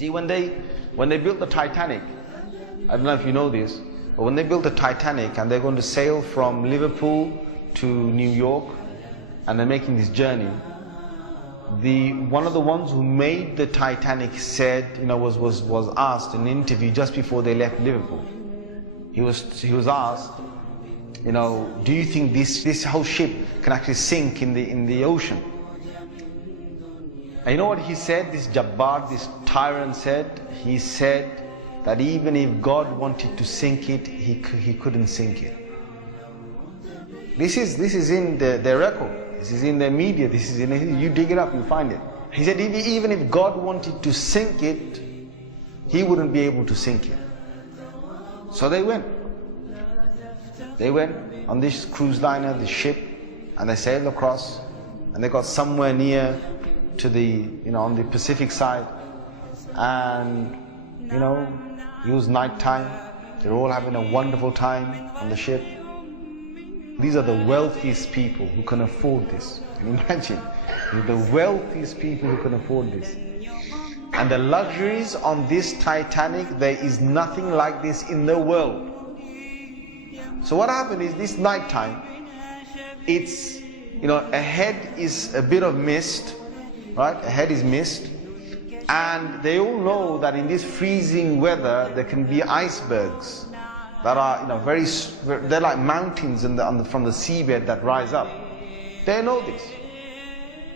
See, when they built the Titanic, I don't know if you know this, but when they built the Titanic and they're going to sail from Liverpool to New York, and they're making this journey, one of the ones who made the Titanic said, was asked in an interview just before they left Liverpool. He was asked, do you think this whole ship can actually sink in the ocean? And you know what he said? This Jabbar, this tyrant said. He said that even if God wanted to sink it, he couldn't sink it. This is in their record. This is in their media. This is you dig it up, you find it. He said even if God wanted to sink it, he wouldn't be able to sink it. So they went. They went on this cruise liner, this ship, and they sailed across, and they got somewhere near to the, on the Pacific side, and it was night time. They're all having a wonderful time on the ship. These are the wealthiest people who can afford this. Can you imagine? They're the wealthiest people who can afford this. And the luxuries on this Titanic, there is nothing like this in the world. So what happened is, this night time, it's, ahead is a bit of mist, right? Ahead is mist. And they all know that in this freezing weather, there can be icebergs that are, they're like mountains from the seabed that rise up. They know this.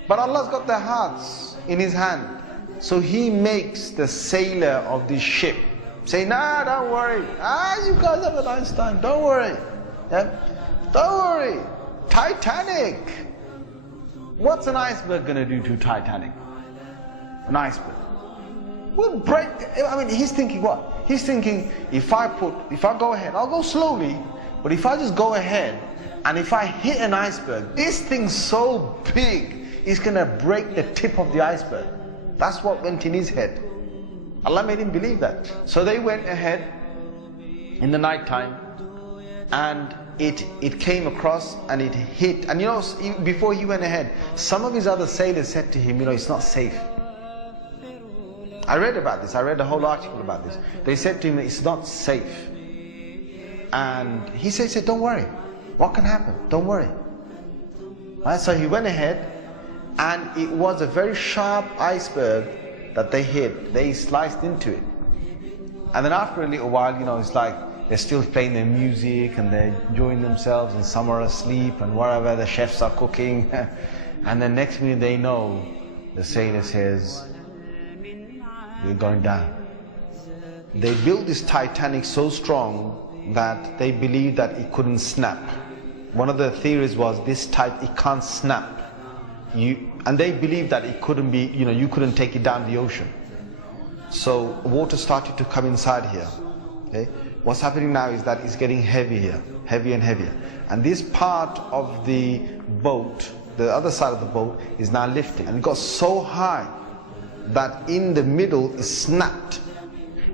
But Allah's got their hearts in His hand. So He makes the sailor of this ship say, nah, don't worry. You guys have a nice time. Don't worry. Yeah? Don't worry. Titanic. What's an iceberg going to do to Titanic? An iceberg will break. He's thinking what? He's thinking, if I go ahead, I'll go slowly, but if I just go ahead, and if I hit an iceberg, this thing's so big, it's going to break the tip of the iceberg. That's what went in his head. Allah made him believe that. So they went ahead in the night time, and it came across and it hit. And before he went ahead, some of his other sailors said to him, it's not safe. I read about this. I read a whole article about this. They said to him, it's not safe. And he said, don't worry. What can happen? Don't worry. Right? So he went ahead, and it was a very sharp iceberg that they hit. They sliced into it. And then after a little while, it's like they're still playing their music and they're enjoying themselves, and some are asleep and whatever, the chefs are cooking. And then next minute they know, the sailor says, we're going down. They built this Titanic so strong that they believed that it couldn't snap. One of the theories was it can't snap. And they believed that it couldn't be, you couldn't take it down the ocean. So water started to come inside here. Okay? What's happening now is that it's getting heavy here, heavier and heavier. And this part of the boat, the other side of the boat, is now lifting. And it got so high that in the middle is snapped.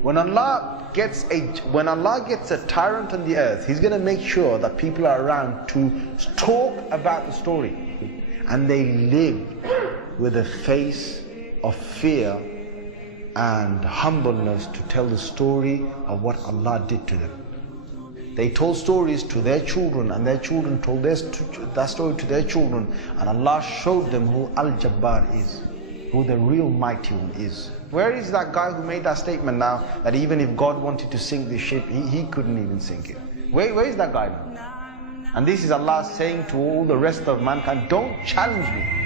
When Allah gets a tyrant on the earth, He's going to make sure that people are around to talk about the story, and they live with a face of fear and humbleness to tell the story of what Allah did to them. They told stories to their children, and their children told that story to their children, and Allah showed them who Al-Jabbar is, who the real mighty one is. Where is that guy who made that statement now, that even if God wanted to sink this ship, he couldn't even sink it? Where is that guy now? And this is Allah saying to all the rest of mankind, don't challenge me.